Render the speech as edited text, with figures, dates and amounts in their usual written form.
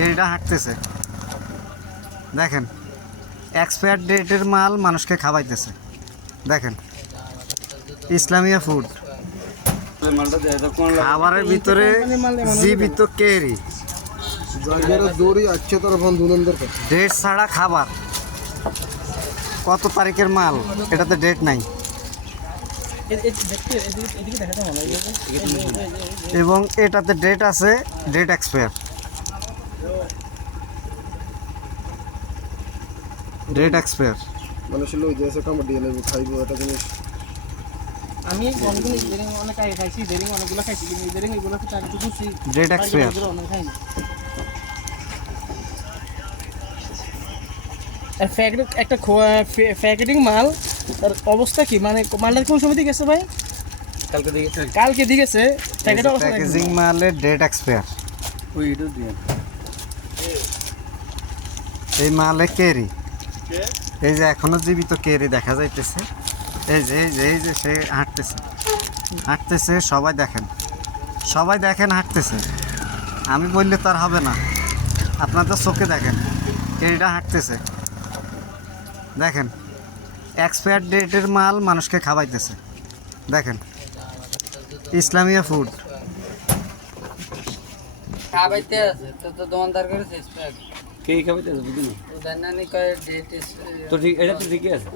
কেরিটা হাঁটতেছে, দেখেন এক্সপায়ার ডেটের মাল মানুষকে খাওয়াইতেছে। দেখেন ইসলামিয়া ফুড, খাবারের ভিতরে জীবিত কেরি, ডেট ছাড়া খাবার। কত তারিখের মাল, এটাতে ডেট নাই। এবং এটাতে ডেট আছে, ডেট এক্সপায়ার, ডেট এক্সপায়ার। মানুষের লোক যে আছে কামড় দিয়ে নেবো খাইবো এটা জিনিস। আমি অনেকগুলো ইদারিং অনেক আগে খাইছি, ইদারিং অনেকগুলো খাইছি, কিন্তু ইদারিং এগুলো তো আগে বুঝছি ডেট এক্সপায়ার। অনেক খাইনি। আর একটা প্যাকেটিং মাল, তার অবস্থা কি? মানে মালটা কোন সময় দিয়ে গেছে ভাই? কালকে দিয়ে গেছে। প্যাকেজিং মালের ডেট এক্সপায়ার। এই মালে কেরি, এই যে এখনো জীবিত কেরি দেখা যাইতেছে। এই যে এই যে এই যে সে হাঁটতেছে, হাঁটতেছে, সবাই দেখেন, সবাই দেখেন হাঁটতেছে। আমি বললে তার হবে না, আপনাদের চোখে দেখেন কেরিটা হাঁটতেছে। দেখেন এক্সপায়ার ডেটের মাল মানুষকে খাওয়াইতেছে। দেখেন ইসলামিয়া ফুড। খাবাইতে আছে তো দোকানদার করে শেষ কে খাবাইতে আছে বুঝলি না? জানানি কয় ডেট তো ঠিক, এটা তো ঠিকই আছে।